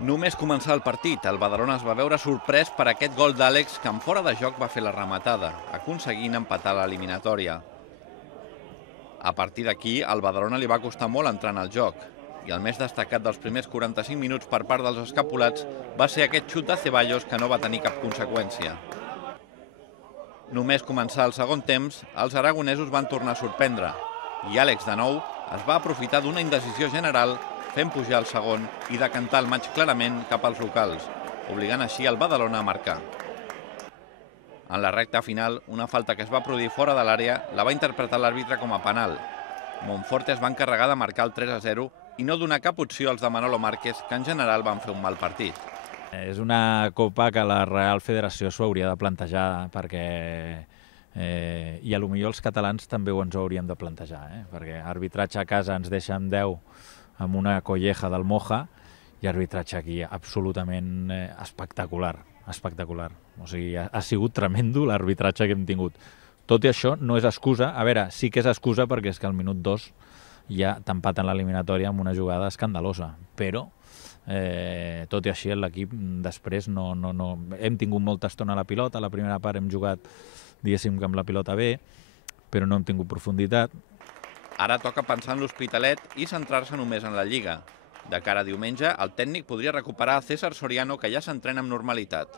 Només començar el partit, el Badalona es va veure sorprès per aquest gol d'Àlex que en fora de joc va fer la rematada, aconseguint empatar l'eliminatòria. A partir d'aquí, al Badalona li va costar molt entrar en el joc, i el més destacat dels primers 45 minuts per part dels escapulats va ser aquest xut de Ceballos que no va tenir cap conseqüència. Només començar el segon temps, els aragonesos van tornar a sorprendre, i Àlex, de nou, es va aprofitar d'una indecisió general fent pujar el segon i decantar el maig clarament cap als locals, obligant així el Badalona a marcar. En la recta final, una falta que es va produir fora de l'àrea la va interpretar l'àrbitre com a penal. Monforte es va encarregar de marcar el 3-0 i no donar cap opció als de Manolo Márquez, que en general van fer un mal partit. És una copa que la Real Federació s'ho hauria de plantejar perquè i a lo millor els catalans també ens ho hauríem de plantejar, perquè arbitratge a casa ens deixa amb 10 amb una colleja del Moja i arbitratge aquí absolutament espectacular, espectacular. O sigui, ha sigut tremendo l'arbitratge que hem tingut. Tot i això, no és excusa. A veure, sí que és excusa perquè és que al minut 2 ja t'empaten l'eliminatòria amb una jugada escandalosa, però tot i així l'equip després no... Hem tingut molta estona a la pilota, a la primera part hem jugat, diguéssim, que amb la pilota bé, però no hem tingut profunditat. Ara toca pensar en l'Hospitalet i centrar-se només en la Lliga. De cara a diumenge, el tècnic podria recuperar a César Soriano, que ja s'entrena amb normalitat.